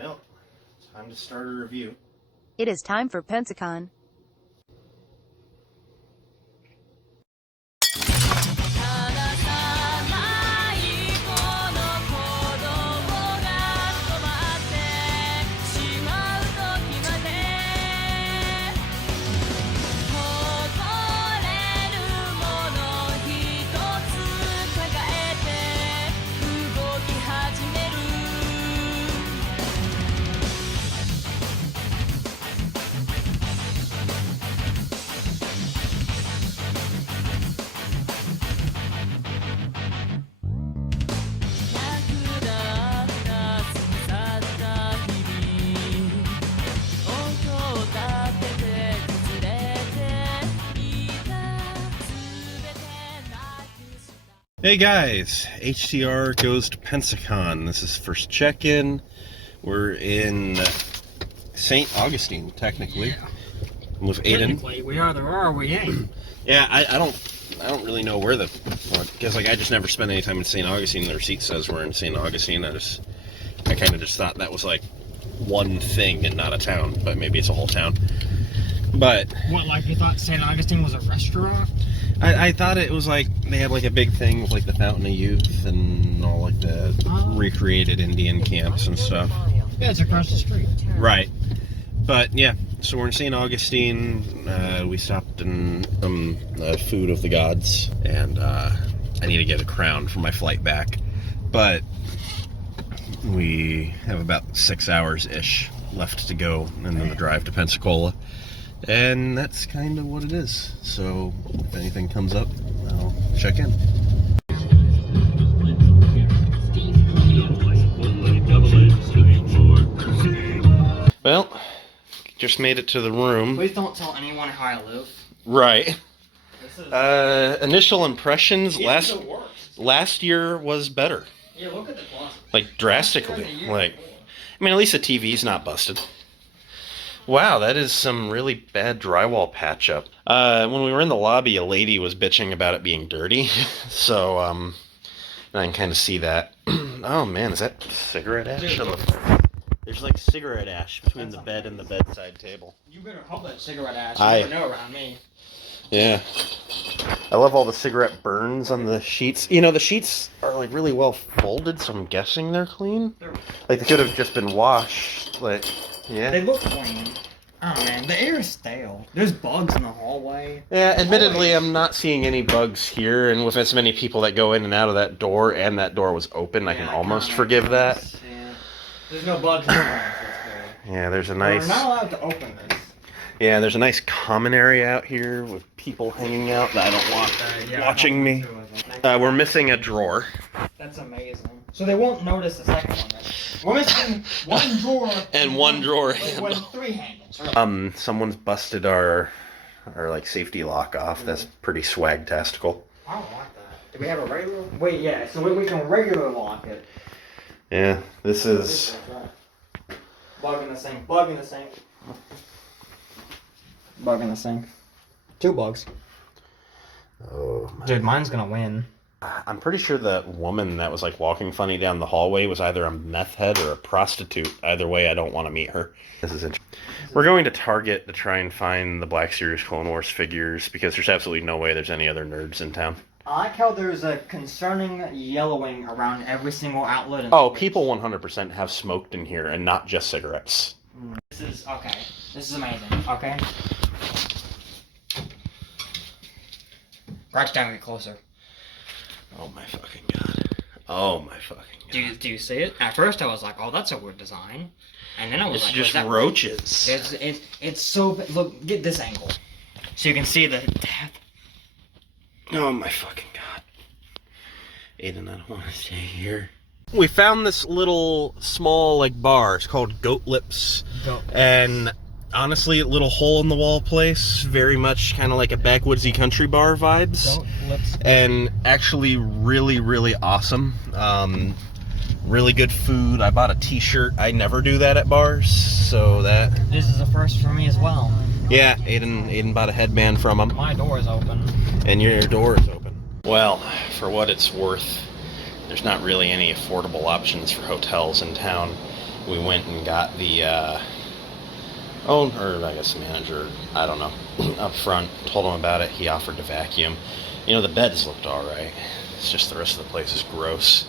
Well, time to start a review. It is time for Pensacon. Hey guys, HTR goes to Pensacon. This is first check-in. We're in St. Augustine, technically. Yeah. I'm with Aiden. Technically, we either are or we ain't. Yeah, I don't really know where because like I just never spent any time in St. Augustine. The receipt says we're in St. Augustine. I kind of just thought that was like one thing and not a town, but maybe it's a whole town. But What, like you thought St. Augustine was a restaurant? I thought it was like they had like a big thing with like the Fountain of Youth and all like the recreated Indian camps and stuff. Yeah, it's across the street. Right. But yeah, so we're in St. Augustine. We stopped in some food of the gods, and I need to get a crown for my flight back. But we have about 6 hours-ish left to go, and then the drive to Pensacola. And that's kind of what it is. So if anything comes up, I'll check in. Well, just made it to the room. Please don't tell anyone how I live. Right. Initial impressions, last year was better. Yeah, look at the closet. Like drastically. Like, I mean, at least the TV's not busted. Wow, that is some really bad drywall patch up. When we were in the lobby, a lady was bitching about it being dirty. So, I can kind of see that. Oh man, is that cigarette ash on the floor? There's like cigarette ash between the bed and the bedside table. You better hope that cigarette ash. I You never know around me. Yeah. I love all the cigarette burns on the sheets. You know, the sheets are like really well folded, so I'm guessing they're clean. Like they could have just been washed. Like, yeah. They look clean. Oh man, the air is stale. There's bugs in the hallway. Yeah, admittedly, I'm not seeing any bugs here, and with as many people that go in and out of that door, and that door was open, I can almost forgive that. Yeah. There's no bugs in the house. Yeah, there's a nice... We're not allowed to open this. Yeah, there's a nice common area out here with people hanging out that I don't want watching me. We're missing a drawer. That's amazing. So they won't notice the second one, right? We're missing one drawer. And one drawer handle. With three handles. Someone's busted our like safety lock off. That's pretty swag-tastical. I don't like that. Do we have a regular? Wait, yeah. So we can regular lock it. Yeah, this is. Bug in the sink. Bug in the sink. Bug in the sink. 2 bugs. Oh, dude, mine's gonna win. I'm pretty sure that woman that was like walking funny down the hallway was either a meth head or a prostitute. Either way, I don't want to meet her. This is interesting. We're going to Target to try and find the Black Series Clone Wars figures because there's absolutely no way there's any other nerds in town. I like how there's a concerning yellowing around every single outlet. Oh, people 100% have smoked in here and not just cigarettes. This is okay. This is amazing. Okay. Crouch down, get closer. Oh my fucking god. Oh my fucking god. Do you see it? At first I was like, oh, that's a weird design. And then I was it's like, just roaches. It's so big. Look, get this angle. So you can see the depth. Oh my fucking god. Aiden, I don't want to stay here. We found this little small like bar. It's called Goat Lips. And honestly, a little hole in the wall place, very much kind of like a backwoodsy country bar vibes. And actually really, really awesome. Really good food. I bought a t-shirt. I never do that at bars, so that... This is a first for me as well. Yeah, Aiden bought a headband from him. My door is open. And your door is open. Well, for what it's worth, there's not really any affordable options for hotels in town. we went and got the owner, or I guess the manager, I don't know, up front, told him about it. He offered to vacuum. You know, the beds looked alright. It's just the rest of the place is gross.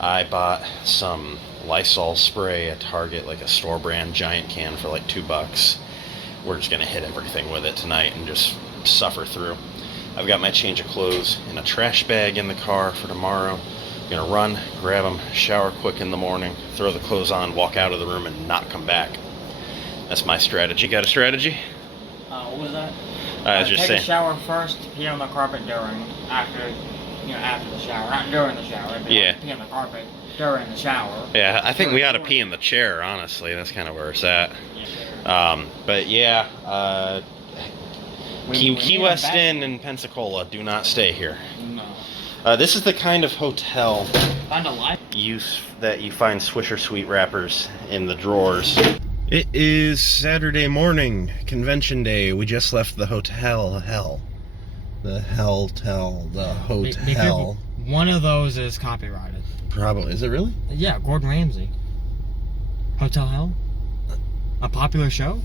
I bought some Lysol spray at Target, like a store brand giant can for like $2. We're just gonna hit everything with it tonight and just suffer through. I've got my change of clothes in a trash bag in the car for tomorrow. I'm gonna run, grab them, shower quick in the morning, throw the clothes on, walk out of the room and not come back. That's my strategy. Got a strategy? What was that? I was just take saying. a shower first, pee on the carpet after the shower. Not during the shower, but Yeah. pee on the carpet during the shower. Yeah, I think we ought to pee in the chair, honestly. That's kind of where it's at. Yeah, sure. But yeah, We Key need West a Inn and Pensacola, do not stay here. No. This is the kind of hotel Find a light. that you find Swisher Sweet wrappers in the drawers. It is Saturday morning, convention day. We just left the hotel. The hotel. One of those is copyrighted. Probably. Is it really? Yeah, Gordon Ramsay. Hotel Hell? A popular show?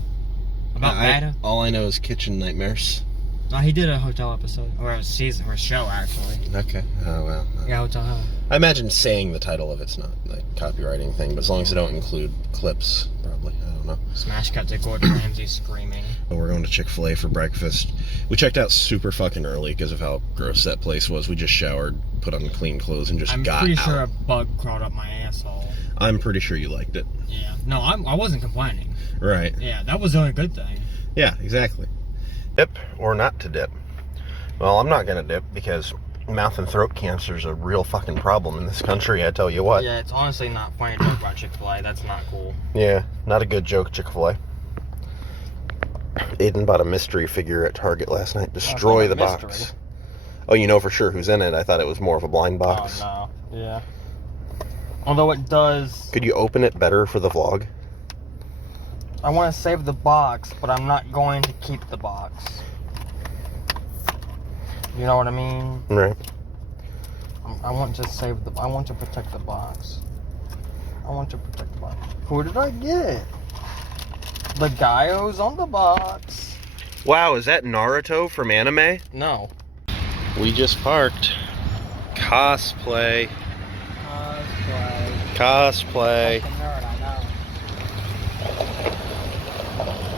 About bad? All I know is Kitchen Nightmares. No, he did a hotel episode. Or a season, or a show, actually. Okay. Oh, well. Yeah, Hotel Hell. I imagine saying the title of it's not like copywriting thing, but as long as it don't include clips, probably. I don't know. Smash cut to Gordon Ramsay screaming. But we're going to Chick-fil-A for breakfast. We checked out super fucking early because of how gross that place was. We just showered, put on clean clothes, and just got out. I'm pretty sure a bug crawled up my asshole. I'm pretty sure you liked it. Yeah. No, I wasn't complaining. Right. Yeah, that was the only good thing. Yeah, exactly. Dip or not to dip? Well, I'm not going to dip because mouth and throat cancer is a real fucking problem in this country, I tell you what. Yeah, it's honestly not funny to talk about Chick-fil-A. That's not cool. Yeah, not a good joke, Chick-fil-A. Aiden bought a mystery figure at Target last night. Destroy the box. Oh, you know for sure who's in it. I thought it was more of a blind box. Oh, no. Yeah. Although it does... Could you open it better for the vlog? I want to save the box, but I'm not going to keep the box. You know what I mean? Right. I want to save the... I want to protect the box. I want to protect the box. Who did I get? The guy who's on the box. Wow, is that Naruto from anime? No. We just parked. Cosplay. Cosplay. Fucking nerd, I know.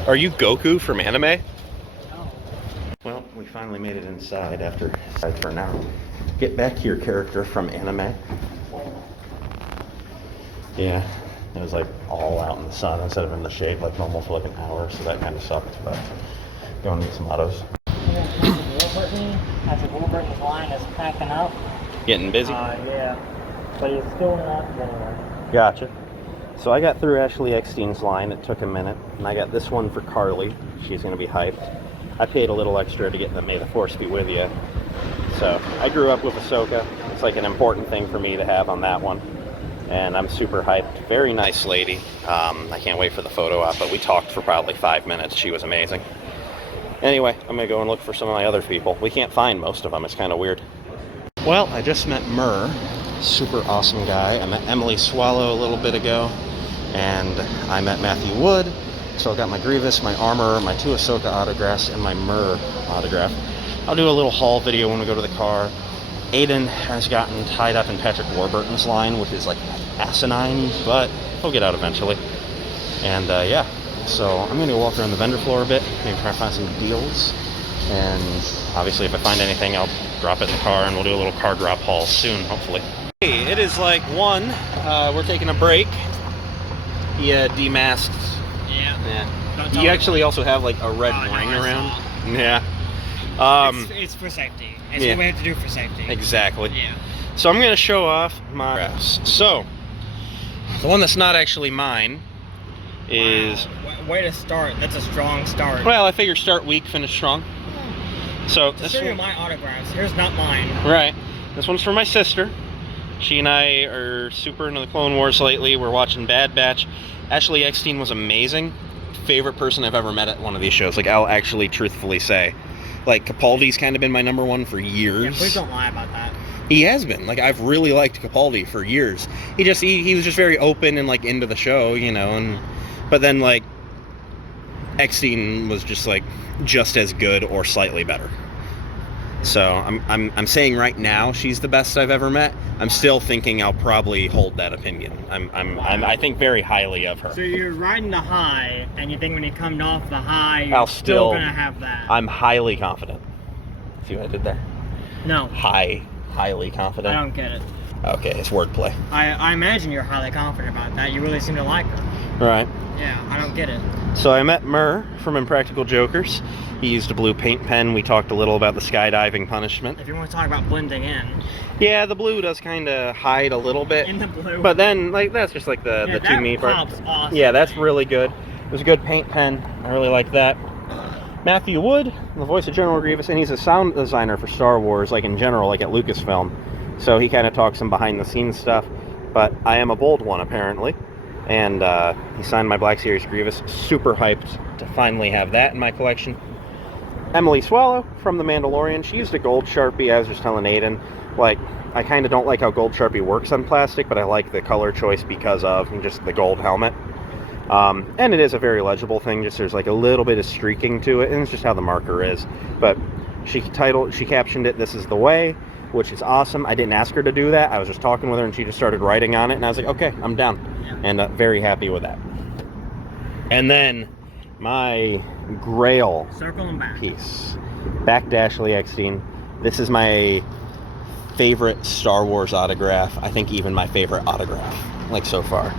Are you Goku from anime? No. Well, we finally made it inside after for now. Get back to your character from anime. Yeah, it was like all out in the sun instead of in the shade like normal for like an hour, so that kind of sucked, but going to get some autos. Warburton's line is packing up. Getting busy? Yeah. But he's still not anywhere. Gotcha. So I got through Ashley Eckstein's line. It took a minute. And I got this one for Carly. She's going to be hyped. I paid a little extra to get the May the Force Be With You. So I grew up with Ahsoka. It's like an important thing for me to have on that one. And I'm super hyped. Very nice lady. I can't wait for the photo op, but we talked for probably 5 minutes. She was amazing. Anyway, I'm going to go and look for some of my other people. We can't find most of them. It's kind of weird. Well, I just met Murr. Super awesome guy. I met Emily Swallow a little bit ago. And I met Matthew Wood. So I got my Grievous, my Armor, my 2 Ahsoka autographs, and my Murr autograph. I'll do a little haul video when we go to the car. Aiden has gotten tied up in Patrick Warburton's line, which is like asinine, but he'll get out eventually. And yeah, so I'm going to walk around the vendor floor a bit, maybe try to find some deals. And obviously if I find anything, I'll drop it in the car and we'll do a little car drop haul soon, hopefully. Hey, it is like 1. We're taking a break. He demasked. Yeah. You actually also have like a red ring around. Yeah. It's for safety. It's what we have to do for safety. Exactly. Yeah. So I'm going to show off my graphs. So, the one that's not actually mine is... Wow. Way to start. That's a strong start. Well, I figure start weak, finish strong. So, to show you my autographs. Here's not mine. Right. This one's for my sister. She and I are super into the Clone Wars lately. We're watching Bad Batch. Ashley Eckstein was amazing. Favorite person I've ever met at one of these shows. Like, I'll actually truthfully say. Like, Capaldi's kind of been my number one for years. Yeah, please don't lie about that. He has been. Like, I've really liked Capaldi for years. He was just very open and, like, into the show, you know, but then, like, Eckstein was just, like, just as good or slightly better. So I'm saying right now she's the best I've ever met. I'm still thinking I'll probably hold that opinion. I think very highly of her. So you're riding the high, and you think when you come off the high, you're still gonna have that. I'm highly confident. See what I did there? No. Highly confident. I don't get it. Okay, it's wordplay. I imagine you're highly confident about that. You really seem to like her. Right. Yeah, I don't get it. So I met Murr from Impractical Jokers. He used a blue paint pen. We talked a little about the skydiving punishment. If you want to talk about blending in. Yeah, the blue does kind of hide a little bit. In the blue. But then, like, that's just like the to me part. Awesome. Yeah, that's really good. It was a good paint pen. I really like that. Matthew Wood, the voice of General Grievous, and he's a sound designer for Star Wars, like in general, like at Lucasfilm. So he kind of talks some behind-the-scenes stuff. But I am a bold one, apparently. And he signed my Black Series Grievous. Super hyped to finally have that in my collection. Emily Swallow from The Mandalorian. She used a gold Sharpie. I was just telling Aiden, like, I kind of don't like how gold Sharpie works on plastic, but I like the color choice because of just the gold helmet. And it is a very legible thing. Just there's like a little bit of streaking to it, and it's just how the marker is. But she captioned it, "This is the way," which is awesome. I didn't ask her to do that. I was just talking with her, and she just started writing on it, and I was like, okay, I'm down. Yeah. And very happy with that. And then my Grail piece, Back Dashley Eckstein. This is my favorite Star Wars autograph. I think even my favorite autograph, like, so far.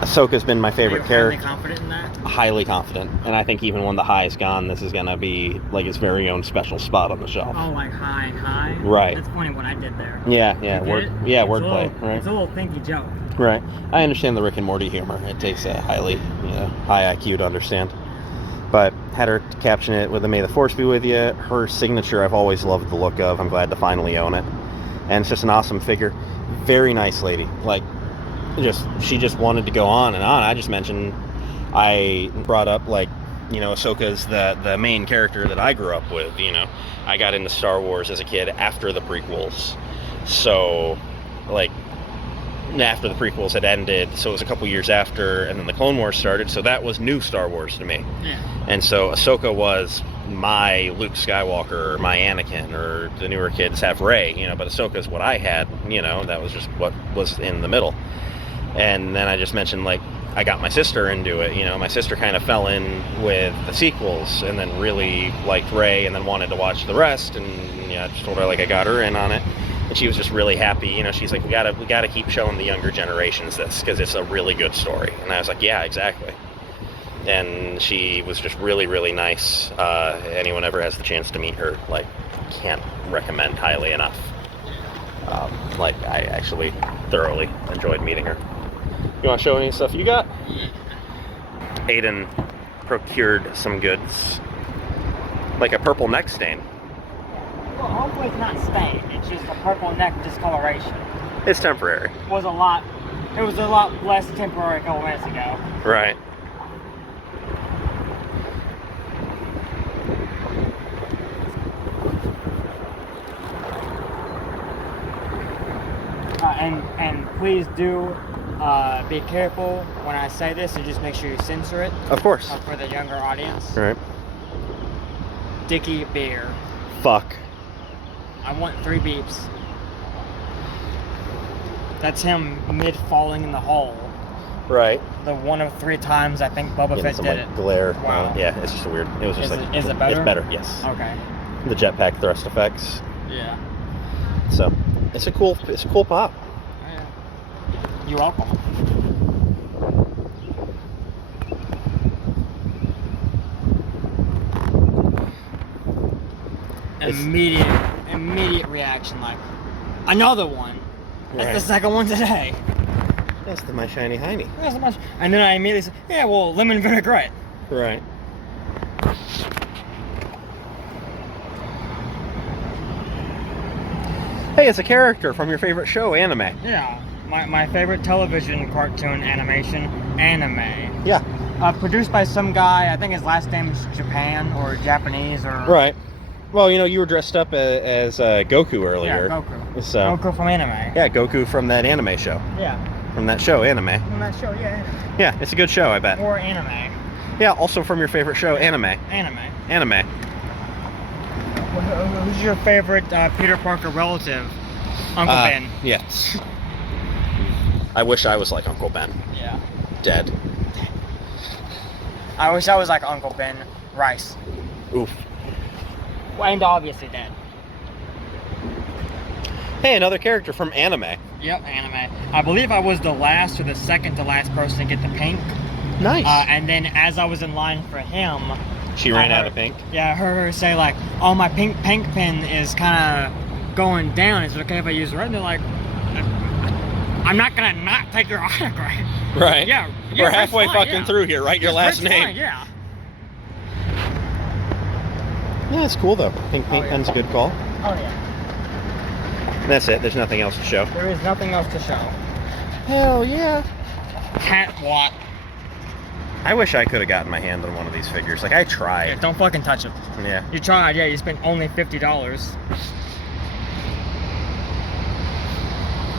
Ahsoka's been my favorite character. Highly confident in that? Highly confident. And I think even when the high is gone, this is going to be like its very own special spot on the shelf. Oh, like high? Right. That's funny what I did there. Yeah. Wordplay. Right. It's a little thinky joke. Right. I understand the Rick and Morty humor. It takes a high IQ to understand. But had her caption it with a "May the Force be with you." Her signature I've always loved the look of. I'm glad to finally own it. And it's just an awesome figure. Very nice lady. Like, she just wanted to go on and on. I just mentioned, I brought up, like, you know, Ahsoka's the main character that I grew up with, you know. I got into Star Wars as a kid after the prequels. So, like, after the prequels had ended, so it was a couple years after, and then the Clone Wars started, so that was new Star Wars to me. Yeah. And so Ahsoka was my Luke Skywalker, or my Anakin, or the newer kids have Rey, you know, but Ahsoka's what I had, you know, that was just what was in the middle. And then I just mentioned, like, I got my sister into it, you know. My sister kind of fell in with the sequels and then really liked Rey and then wanted to watch the rest, and yeah, I just told her, like, I got her in on it. And she was just really happy, you know. She's like, we gotta keep showing the younger generations this, because it's a really good story. And I was like, yeah, exactly. And she was just really, really nice. Anyone ever has the chance to meet her, like, can't recommend highly enough. Like, I actually thoroughly enjoyed meeting her. You want to show any stuff you got? Aiden procured some goods, like a purple neck stain. Well, hopefully it's not stained. It's just a purple neck discoloration. It's temporary. It was a lot less temporary a couple minutes ago. Right. And please do be careful when I say this, and just make sure you censor it. Of course. For the younger audience. Right. Dickie Beer. Fuck. I want 3 beeps. That's him mid-falling in the hole. Right. The one of 3 times I think Boba Fett did it. Glare. Wow. Yeah, it's just weird. It was just Is it better? It's better, yes. Okay. The jetpack thrust effects. Yeah. So, it's a cool pop. Yeah. You're welcome. Immediate reaction, like, another one. That's Right. the second one today. That's my shiny hiney. That's much. And then I immediately said, yeah, well, lemon vinaigrette. Right. Hey, it's a character from your favorite show, anime. Yeah. My favorite television cartoon animation, anime. Yeah. Produced by some guy. I think his last name's Japan or Japanese or. Right. Well, you know, you were dressed up as Goku earlier. Yeah, Goku. So. Goku from anime. Yeah, Goku from that anime show. Yeah. From that show, anime. From that show, yeah. Anime. Yeah, it's a good show, I bet. Or anime. Yeah, also from your favorite show, anime. Anime. Who's your favorite Peter Parker relative? Uncle Ben. Yes. I wish I was like Uncle Ben. Yeah. Dead. I wish I was like Uncle Ben Rice. Oof. And obviously dead. Hey, another character from anime. Yep, anime. I believe I was the last or the second to last person to get the pink. Nice. And then as I was in line for him, she ran out of pink? Yeah, I heard her say like, oh, my pink pen is kind of going down. Is it okay if I use red? And they're like, I'm not going to not take your autograph. Right. Yeah. We're halfway fucking through here. Write your last name. Fine, yeah. Yeah, it's cool though. Pink pen's a good call. Oh, yeah. That's it. There's nothing else to show. There is nothing else to show. Hell yeah. Cat what? I wish I could have gotten my hand on one of these figures. Like, I tried. Yeah, don't fucking touch it. Yeah. You tried, yeah. You spent only $50.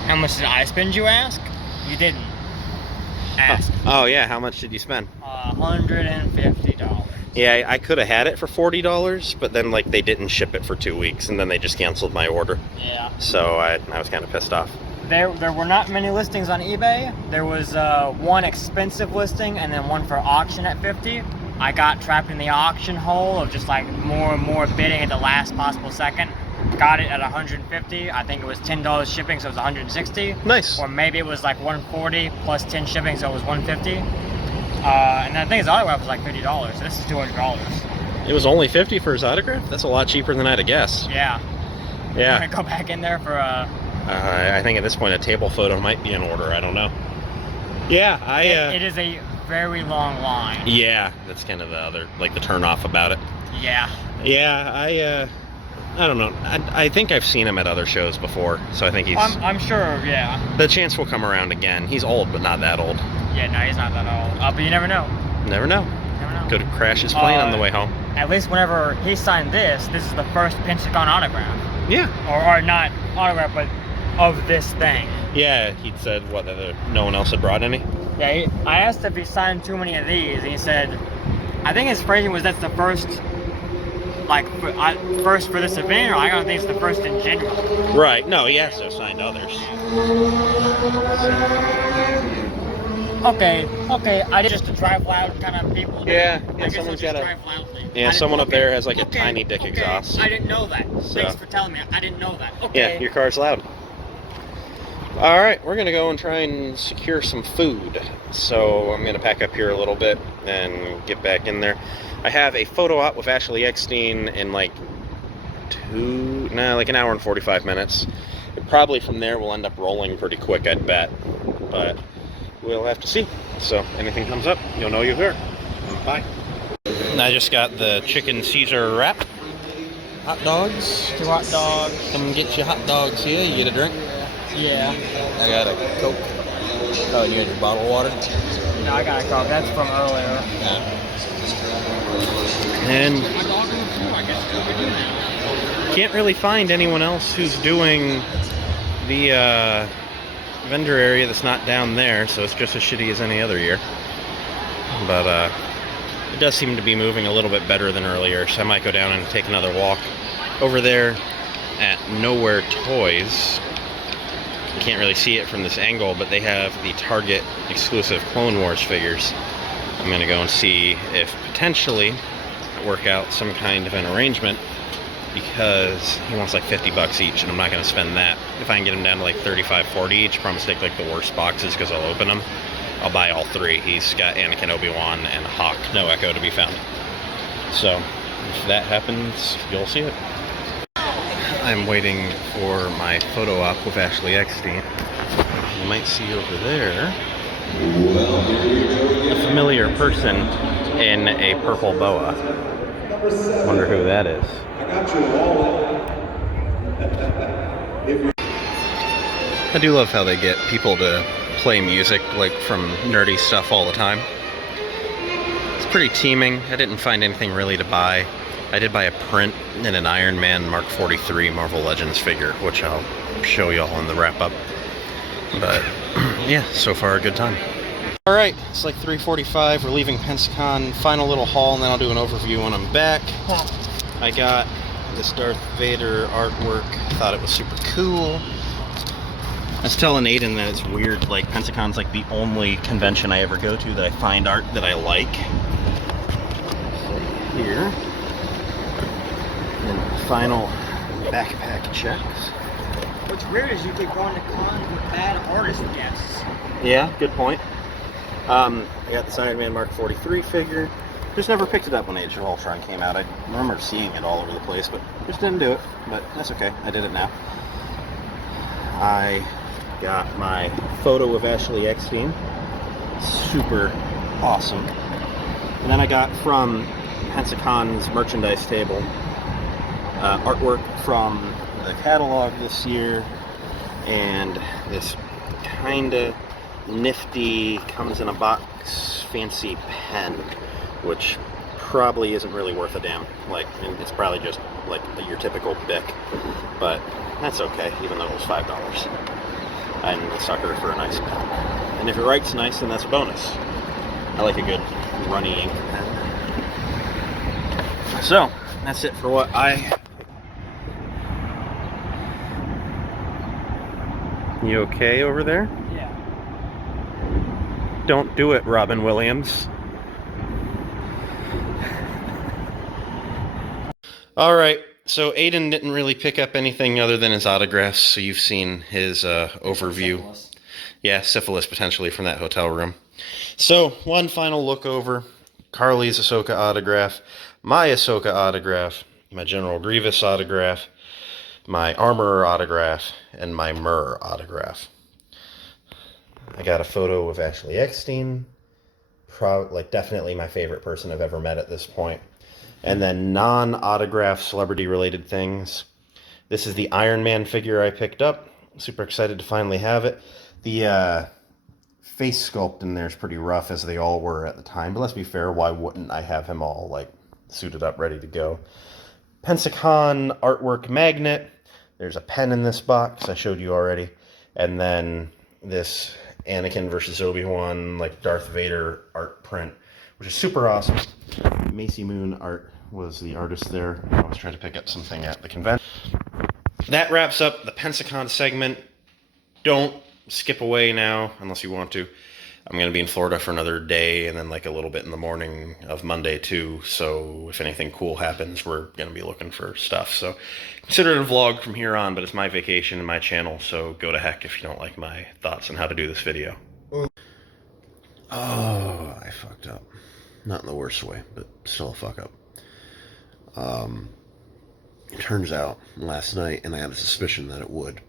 How much did I spend, you ask? You didn't ask. Oh, yeah. How much did you spend? $150. Yeah, I could have had it for $40, but then, like, they didn't ship it for 2 weeks, and then they just canceled my order. Yeah. So I was kind of pissed off. There were not many listings on eBay. There was one expensive listing and then one for auction at $50. I got trapped in the auction hole of just like more and more bidding at the last possible second. Got it at $150. I think it was $10 shipping, so it was $160. Nice. Or maybe it was like $140 plus 10 shipping, so it was $150. And I think his autograph was like $50. So this is $200. It was only $50 for his autograph? That's a lot cheaper than I'd have guessed. Yeah. Yeah. I'm gonna go back in there for I think at this point a table photo might be in order. I don't know. Yeah, it is a very long line. Yeah, that's kind of the other, like, the turn off about it. Yeah. Yeah, I don't know. I think I've seen him at other shows before, so I think he's... I'm sure, yeah. The chance will come around again. He's old, but not that old. Yeah, no, he's not that old. But you never know. Never know. Never know. Could crash his plane on the way home. At least whenever he signed this is the first Pensacon autograph. Yeah. Or not autograph, but of this thing. Yeah, he'd said, what, no one else had brought any? Yeah, I asked if he signed too many of these, and he said, I think his phrasing was that's the first, like, first for this event, or I don't think it's the first in general. Right, no, he has to have signed others. Okay, I just drive loud kind of people. Yeah, someone's got a... Yeah, someone up there has like a tiny dick exhaust. I didn't know that. So. Thanks for telling me. I didn't know that. Okay. Yeah, your car's loud. Alright, we're going to go and try and secure some food. So I'm going to pack up here a little bit and get back in there. I have a photo op with Ashley Eckstein in like an hour and 45 minutes. And probably from there we'll end up rolling pretty quick, I'd bet. But we'll have to see. So anything comes up, you'll know you're here. Bye. I just got the chicken Caesar wrap. Hot dogs. 2 hot dogs. Come get your hot dogs here. You get a drink? Yeah. I got a Coke. Oh, you got your bottled water? No, I got a Coke. That's from earlier. Yeah. And can't really find anyone else who's doing the vendor area that's not down there, so it's just as shitty as any other year. But it does seem to be moving a little bit better than earlier, so I might go down and take another walk over there at Nowhere Toys. You can't really see it from this angle, but they have the Target exclusive Clone Wars figures. I'm gonna go and see if potentially work out some kind of an arrangement, because he wants like 50 bucks each, and I'm not gonna spend that. If I can get him down to like 35, 40 each, promise to take like the worst boxes because I'll open them. I'll buy all 3. He's got Anakin, Obi-Wan, and Hawk. No Echo to be found. So if that happens, you'll see it. I'm waiting for my photo op with Ashley Eckstein. You might see over there a familiar person in a purple boa. Wonder who that is. I do love how they get people to play music like from nerdy stuff all the time. It's pretty teeming. I didn't find anything really to buy. I did buy a print and an Iron Man Mark 43 Marvel Legends figure, which I'll show y'all in the wrap-up. But, yeah, so far a good time. Alright, it's like 3:45. We're leaving Pensacon. Final little haul, and then I'll do an overview when I'm back. I got this Darth Vader artwork. Thought it was super cool. I was telling Aiden that it's weird, like, Pensacon's like the only convention I ever go to that I find art that I like. So here. And final backpack checks. What's weird is you keep going to cons with bad artist guests. Yeah, good point. I got this Iron Man Mark 43 figure. Just never picked it up when Age of Ultron came out. I remember seeing it all over the place, but just didn't do it. But that's okay. I did it now. I got my photo of Ashley Eckstein. Super awesome. And then I got from Pensacon's merchandise table artwork from the catalog this year, and this kinda nifty, comes in a box, fancy pen, which probably isn't really worth a damn. Like, it's probably just like your typical Bic, but that's okay, even though it was $5. I'm a sucker for a nice pen, and if it writes nice, then that's a bonus. I like a good runny ink pen. So that's it for what I. You okay over there? Yeah. Don't do it, Robin Williams. All right, so Aiden didn't really pick up anything other than his autographs, so you've seen his overview. Syphilis. Yeah, syphilis potentially from that hotel room. So, one final look over. Carly's Ahsoka autograph, my Ahsoka autograph, my General Grievous autograph, my Armorer autograph, and my Myrrh autograph. I got a photo of Ashley Eckstein, definitely my favorite person I've ever met at this point. And then non-autograph celebrity-related things. This is the Iron Man figure I picked up. Super excited to finally have it. The face sculpt in there is pretty rough, as they all were at the time. But let's be fair, why wouldn't I have him all like suited up, ready to go? Pensacon artwork magnet. There's a pen in this box I showed you already. And then this Anakin versus Obi-Wan, like Darth Vader art print, which is super awesome. Macy Moon Art was the artist there. I was trying to pick up something at the convention. That wraps up the Pensacon segment. Don't skip away now, unless you want to. I'm going to be in Florida for another day, and then like a little bit in the morning of Monday too, so if anything cool happens, we're going to be looking for stuff. So consider it a vlog from here on, but it's my vacation and my channel, so go to heck if you don't like my thoughts on how to do this video. Oh, I fucked up. Not in the worst way, but still a fuck up. It turns out last night, and I had a suspicion that it would,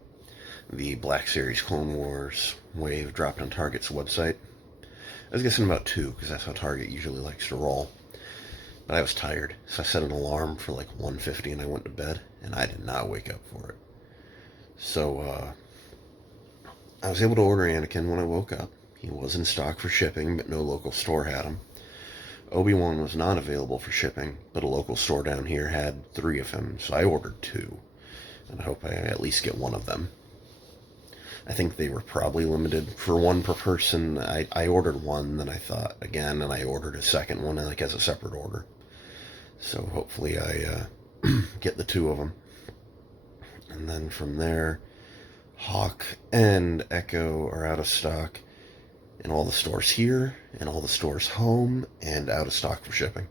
the Black Series Clone Wars wave dropped on Target's website. I was guessing about 2, because that's how Target usually likes to roll. But I was tired, so I set an alarm for like 1:50 and I went to bed, and I did not wake up for it. So, I was able to order Anakin when I woke up. He was in stock for shipping, but no local store had him. Obi-Wan was not available for shipping, but a local store down here had 3 of him, so I ordered 2. And I hope I at least get one of them. I think they were probably limited for 1 per person. I ordered 1, then I thought again, and I ordered a second one, like as a separate order. So hopefully I get the 2 of them. And then from there, Hawk and Echo are out of stock in all the stores here, and all the stores home, and out of stock for shipping.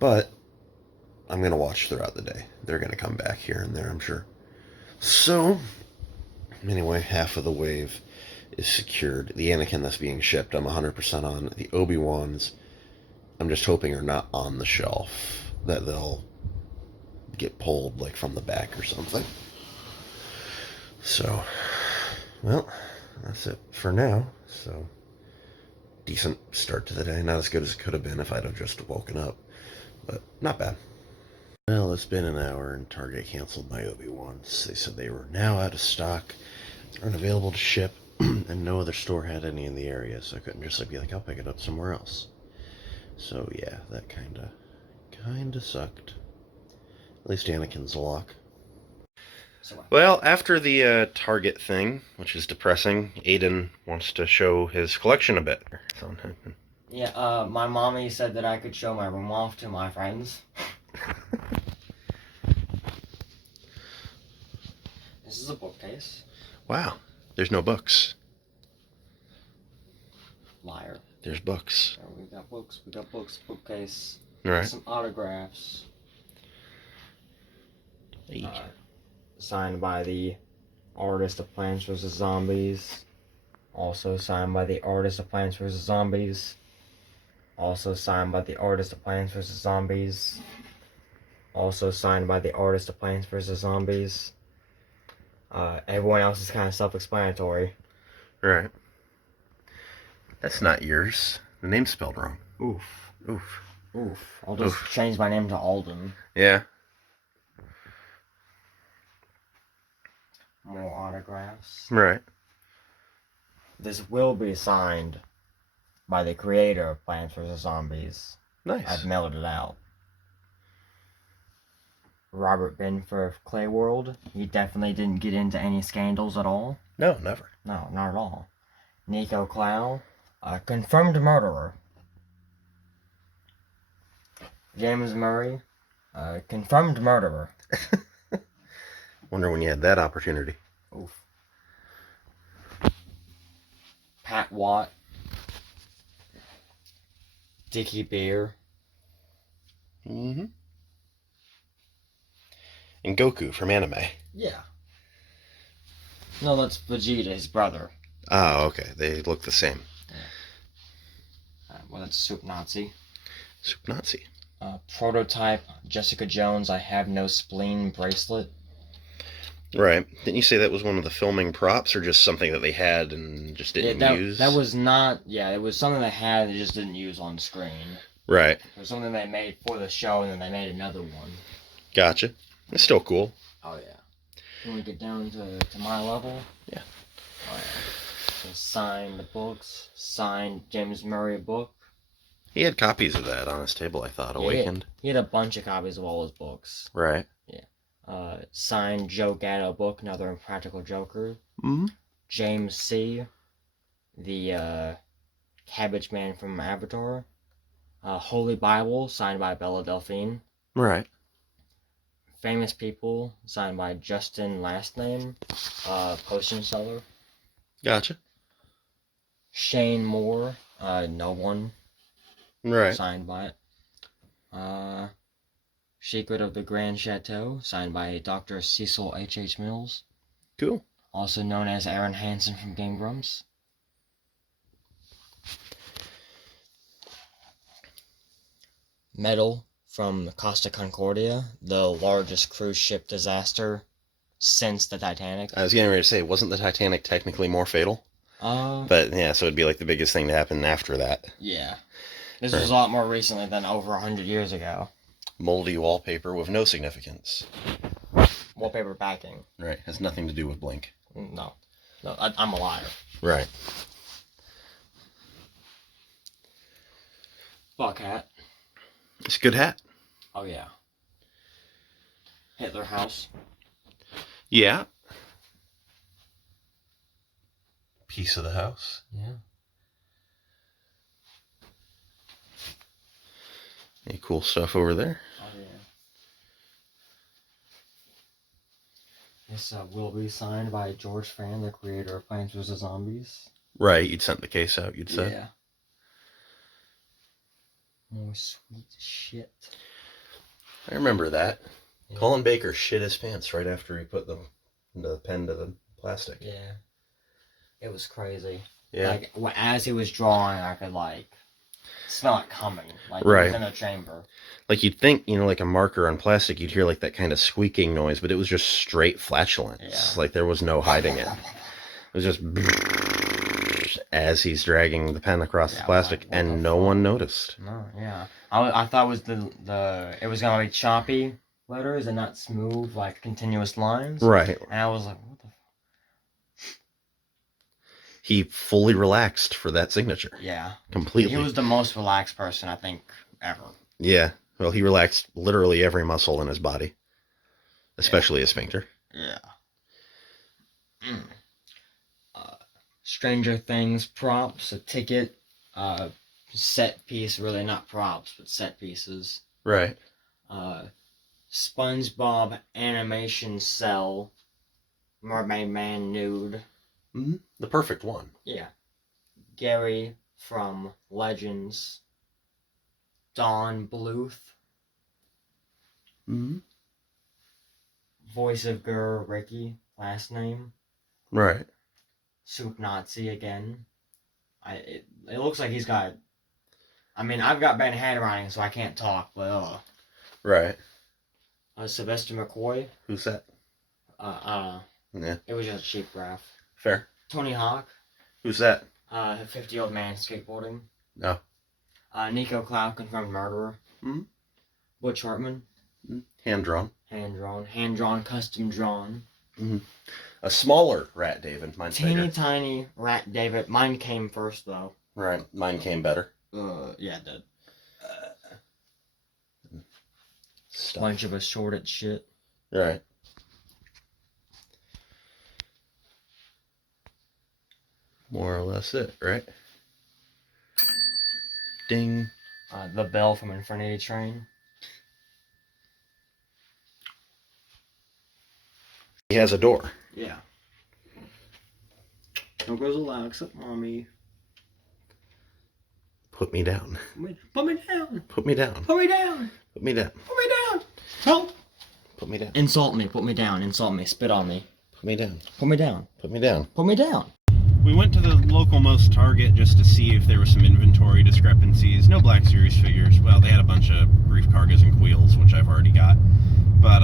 But I'm going to watch throughout the day. They're going to come back here and there, I'm sure. So, anyway, half of the wave is secured. The Anakin that's being shipped, I'm 100% on. The Obi-Wans, I'm just hoping are not on the shelf, that they'll get pulled like from the back or something. So, well, that's it for now. So, decent start to the day. Not as good as it could have been if I'd have just woken up, but not bad. Well, it's been an hour and Target canceled my Obi-Wans. They said they were now out of stock, unavailable to ship, and no other store had any in the area, so I couldn't just be like, I'll pick it up somewhere else. So yeah, that kinda sucked. At least Anakin's a lock. So, Well, after the Target thing, which is depressing, Aiden wants to show his collection a bit. yeah, my mommy said that I could show my room off to my friends. This is a bookcase. Wow, there's no books. Liar. There's books. So we got books, bookcase. Right. Some autographs. Hey. Signed by the artist of Plants vs. Zombies. Also signed by the artist of Plants vs. Zombies. Also signed by the artist of Plants vs. Zombies. Also signed by the artist of Plants vs. Zombies. Everyone else is kind of self-explanatory. Right. That's not yours. The name's spelled wrong. Oof. Oof. Oof. I'll just change my name to Alden. Yeah. More autographs. Right. This will be signed by the creator of Plants vs. Zombies. Nice. I've mailed it out. Robert Benfer of Clay World. He definitely didn't get into any scandals at all. No, never. No, not at all. Nico Clow, a confirmed murderer. James Murray, a confirmed murderer. Wonder when you had that opportunity. Oof. Pat Watt. Dickie Beer. Mm-hmm. And Goku from anime. Yeah. No, that's Vegeta, his brother. Oh, okay. They look the same. Well, that's Soup Nazi. Soup Nazi. Prototype Jessica Jones, I Have No Spleen bracelet. Right. Didn't you say that was one of the filming props, or just something that they had and just didn't use? That was not. Yeah, it was something they had. They just didn't use on screen. Right. It was something they made for the show, and then they made another one. Gotcha. It's still cool. Oh yeah. Can we get down to my level? Yeah. Oh yeah. So signed books. Signed James Murray book. He had copies of that on his table, I thought, Awakened. He had a bunch of copies of all his books. Right. Yeah. Signed Joe Gatto book, another Impractical Joker. Mm-hmm. James C. The Cabbage Man from Avatar. Holy Bible, signed by Bella Delphine. Right. Famous People, signed by Justin Last Name, Potion Seller. Gotcha. Shane Moore, No One, Right. signed by it. Secret of the Grand Chateau, signed by Dr. Cecil H.H. Mills. Cool. Also known as Aaron Hansen from Game Grumps. Medal from Costa Concordia, the largest cruise ship disaster since the Titanic. I was getting ready to say, wasn't the Titanic technically more fatal? But yeah, so it'd be like the biggest thing to happen after that. Yeah. This was a lot more recently than over 100 years ago. Moldy wallpaper with no significance. Wallpaper backing. Right. Has nothing to do with Blink. No. No, I'm a liar. Right. Buck hat. It's a good hat. Oh, yeah. Hitler House. Yeah. Piece of the house. Yeah. Any cool stuff over there? Oh, yeah. This will be signed by George Fan, the creator of Plants vs. Zombies. Right, you'd sent the case out, you'd said. Yeah. More sweet shit. I remember that. Yeah. Colin Baker shit his pants right after he put the pen to the plastic. Yeah. It was crazy. Yeah. Like, as he was drawing, I could, like, smell it coming. Like, Right. It was in a chamber. Like you'd think, like a marker on plastic, you'd hear like that kind of squeaking noise, but it was just straight flatulence. Yeah. Like there was no hiding it. It was just as he's dragging the pen across the plastic, like, and no one noticed. No, yeah. I thought it was it was gonna be choppy letters and not smooth, like continuous lines. Right. And I was like, what the He fully relaxed for that signature. Yeah. Completely. He was the most relaxed person, I think, ever. Yeah. Well, he relaxed literally every muscle in his body, especially his sphincter. Yeah. Stranger Things props, a ticket, set piece, really not props, but set pieces. Right. SpongeBob animation cell, Mermaid Man nude. Mm-hmm. The perfect one. Yeah. Gary from Legends. Don Bluth. Mm-hmm. Voice of Girl Ricky, last name. Right. Soup Nazi again. It looks like he's got. I mean, I've got bad handwriting, so I can't talk, but Right. Sylvester McCoy. Who's that? Yeah. It was just a cheap graph. Fair. Tony Hawk. Who's that? 50-year-old man skateboarding. No. Nico Cloud, confirmed murderer. Mm-hmm. Butch Hartman. Mm-hmm. Hand drawn. Hand drawn, custom drawn. Mm-hmm. A smaller Rat David. Mine's Teeny bigger. tiny Rat David. Mine came first though. Right. Mine came better. Yeah, it did. Bunch of assorted shit. Right. More or less it, right? Ding. The bell from Infinity Train. He has a door. Yeah. No girls allowed except mommy. Put me down. Put me down. Put me down. Put me down. Put me down. Put me down. Help. Put me down. Insult me. Put me down. Insult me. Spit on me. Put me down. Put me down. Put me down. Put me down. We went to the local most Target just to see if there were some inventory discrepancies. No Black Series figures. Well, they had a bunch of Grief Kargas and Queels, which I've already got. But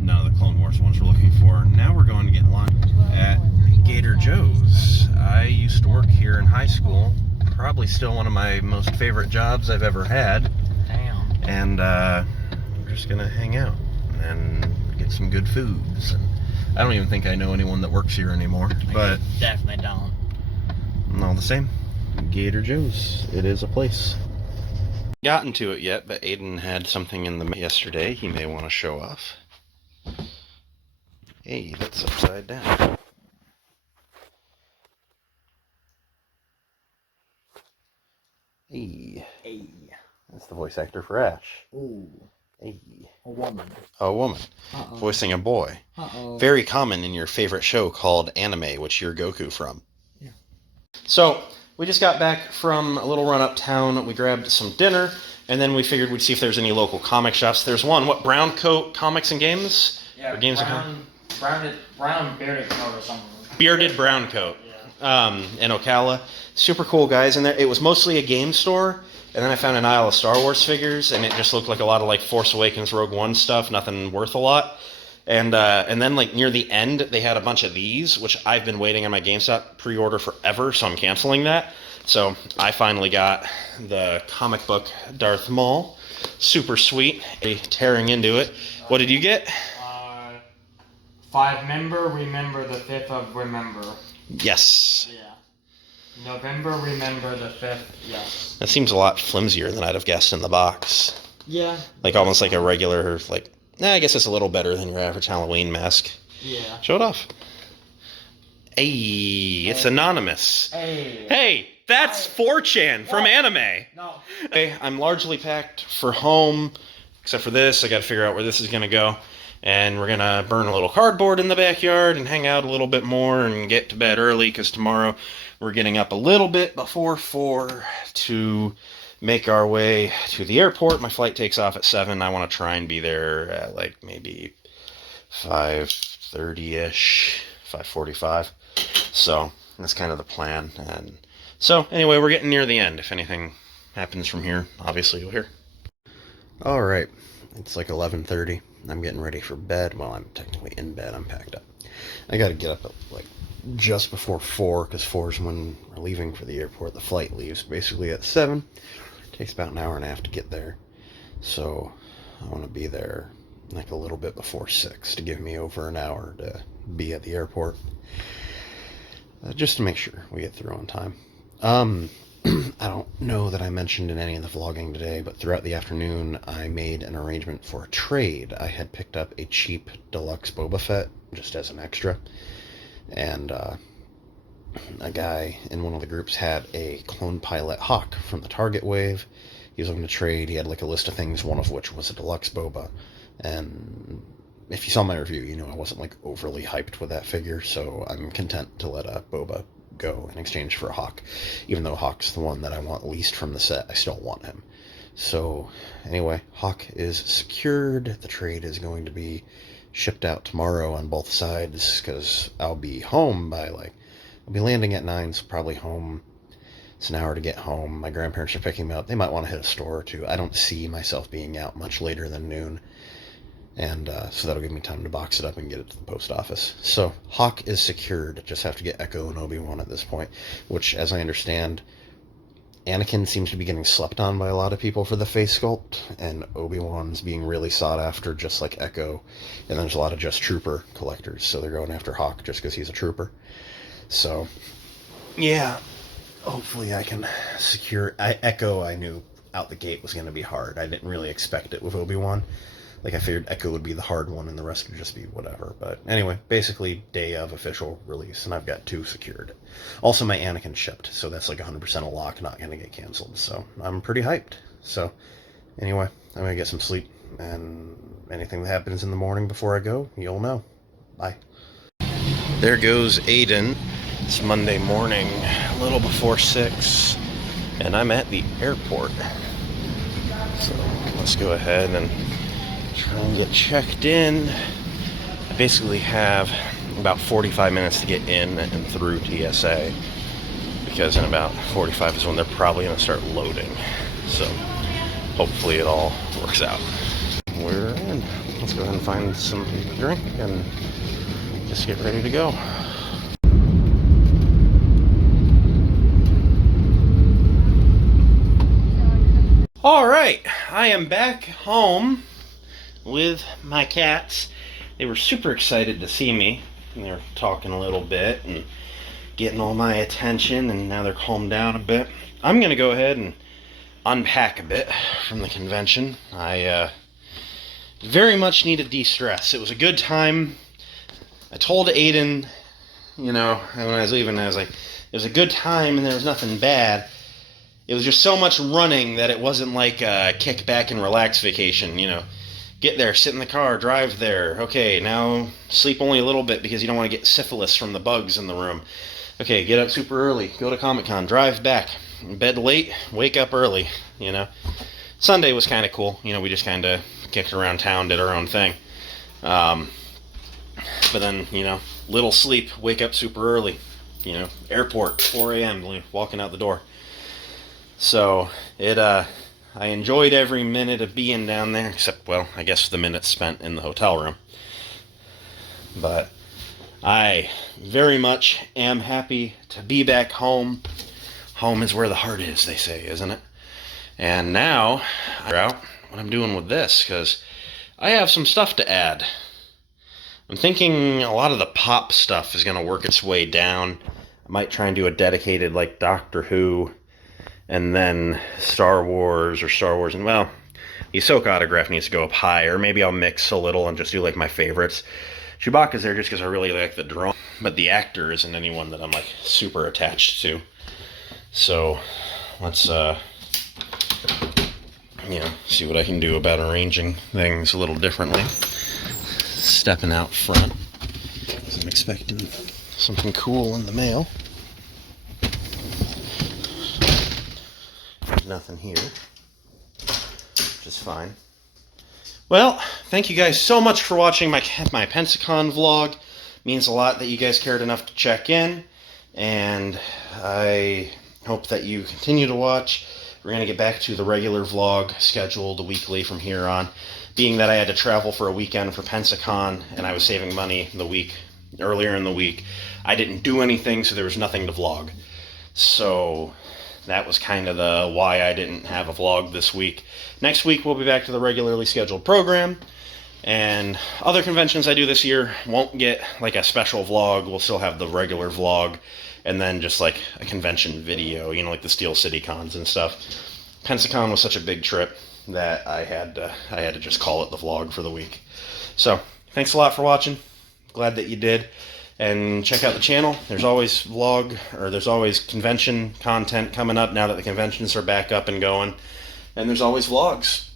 none of the Clone Wars ones we're looking for. Now we're going to get lunch at Gator Joe's. I used to work here in high school. Probably still one of my most favorite jobs I've ever had. Damn. And we're just going to hang out and get some good foods. And I don't even think I know anyone that works here anymore. But definitely don't. all the same, Gator Joe's. It is a place. Gotten to it yet, but Aiden had something in the mail yesterday he may want to show off. Hey, that's upside down. Hey. Hey. That's the voice actor for Ash. Ooh. Hey. A woman. A woman. Uh-oh. Voicing a boy. Uh-oh. Very common in your favorite show called Anime, which you're Goku from. Yeah. So, we just got back from a little run uptown. We grabbed some dinner, and then we figured we'd see if there's any local comic shops. There's one, Brown Coat Comics and Games? Yeah, or Games brown bearded coat or something. Bearded Brown Coat. In Ocala. Super cool guys in there. It was mostly a game store, and then I found an aisle of Star Wars figures, and it just looked like a lot of like Force Awakens, Rogue One stuff, nothing worth a lot. And then like near the end, they had a bunch of these, which I've been waiting on my GameStop pre-order forever, so I'm canceling that. So I finally got the comic book Darth Maul. Super sweet. Tearing into it. What did you get? 5 member, remember the 5th of remember. Yes. Yeah. November, remember the 5th, yes. That seems a lot flimsier than I'd have guessed in the box. Yeah. Like almost like a regular, like, I guess it's a little better than your average Halloween mask. Yeah. Show it off. Hey, it's anonymous. Hey. Hey, that's 4chan from anime. No. Hey, I'm largely packed for home, except for this. I got to figure out where this is going to go. And we're going to burn a little cardboard in the backyard and hang out a little bit more and get to bed early because tomorrow we're getting up a little bit before 4 to make our way to the airport. My flight takes off at 7. I want to try and be there at like maybe 5:30-ish, 5:45. So that's kind of the plan. And so anyway, we're getting near the end. If anything happens from here, obviously you'll hear. All right. It's like 11:30. I'm getting ready for bed. Well, I'm technically in bed. I'm packed up. I got to get up at like just before 4 because 4 is when we're leaving for the airport. The flight leaves basically at 7. It takes about an hour and a half to get there. So I want to be there like a little bit before 6 to give me over an hour to be at the airport. just to make sure we get through on time. I don't know that I mentioned in any of the vlogging today, but throughout the afternoon I made an arrangement for a trade. I had picked up a cheap deluxe Boba Fett just as an extra, and a guy in one of the groups had a clone pilot Hawk from the Target wave. He was looking to trade. He had like a list of things, one of which was a deluxe Boba, and if you saw my review, you know I wasn't like overly hyped with that figure, so I'm content to let a Boba go in exchange for a Hawk. Even though Hawk's the one that I want least from the set, I still want him. So anyway, Hawk is secured. The trade is going to be shipped out tomorrow on both sides, because I'll be home by I'll be landing at 9, so probably home. It's an hour to get home. My grandparents are picking me up. They might want to hit a store or two. I don't see myself being out much later than noon. And so that'll give me time to box it up and get it to the post office. So Hawk is secured. Just have to get Echo and Obi-Wan at this point, which, as I understand, Anakin seems to be getting slept on by a lot of people for the face sculpt, and Obi-Wan's being really sought after, just like Echo. And there's a lot of just trooper collectors, so they're going after Hawk just because he's a trooper. So, yeah, hopefully I can secure... Echo, I knew out the gate was going to be hard. I didn't really expect it with Obi-Wan. Like, I figured Echo would be the hard one and the rest would just be whatever. But anyway, basically day of official release, and I've got 2 secured. Also, my Anakin shipped, so that's like 100% a lock, not going to get canceled. So I'm pretty hyped. So anyway, I'm going to get some sleep, and anything that happens in the morning before I go, you'll know. Bye. There goes Aiden. It's Monday morning, a little before 6, and I'm at the airport. So let's go ahead and try and get checked in. I basically have about 45 minutes to get in and through TSA, because in about 45 is when they're probably going to start loading. So hopefully it all works out. We're in. Let's go ahead and find something to drink and just get ready to go. All right, I am back home with my cats. They were super excited to see me, and they were talking a little bit and getting all my attention, and now they're calmed down a bit. I'm gonna go ahead and unpack a bit from the convention. I very much needed de-stress. It was a good time. I told Aiden, you know, when I was leaving, I was like, it was a good time and there was nothing bad. It was just so much running that it wasn't like a kick back and relax vacation, you know. Get there, sit in the car, drive there. Okay, now sleep only a little bit because you don't want to get syphilis from the bugs in the room. Okay, get up super early, go to Comic-Con, drive back. Bed late, wake up early, you know. Sunday was kind of cool. You know, we just kind of kicked around town, did our own thing. But then, you know, little sleep, wake up super early. You know, airport, 4 a.m., walking out the door. So, I enjoyed every minute of being down there, except, well, I guess the minutes spent in the hotel room. But I very much am happy to be back home. Home is where the heart is, they say, isn't it? And now, I figure out what I'm doing with this, because I have some stuff to add. I'm thinking a lot of the pop stuff is going to work its way down. I might try and do a dedicated, like, Doctor Who, and then Star Wars, and, well, the Ahsoka autograph needs to go up high, or maybe I'll mix a little and just do, like, my favorites. Chewbacca's there just because I really like the drone, but the actor isn't anyone that I'm, like, super attached to. So, let's, you know, see what I can do about arranging things a little differently. Stepping out front, I'm expecting something cool in the mail. There's nothing here, which is fine. Well, thank you guys so much for watching my Pensacon vlog. It means a lot that you guys cared enough to check in, and I hope that you continue to watch. We're going to get back to the regular vlog scheduled weekly from here on. Being that I had to travel for a weekend for Pensacon, and I was saving money earlier in the week, I didn't do anything, so there was nothing to vlog. So that was kind of the why I didn't have a vlog this week. Next week, we'll be back to the regularly scheduled program. And other conventions I do this year won't get like a special vlog. We'll still have the regular vlog, and then just like a convention video, you know, like the Steel City cons and stuff. Pensacon was such a big trip that I had to just call it the vlog for the week. So thanks a lot for watching. Glad that you did. And check out the channel. There's always there's always convention content coming up now that the conventions are back up and going. And there's always vlogs.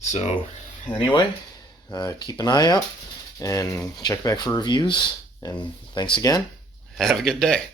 So anyway, keep an eye out and check back for reviews. And thanks again. Have a good day.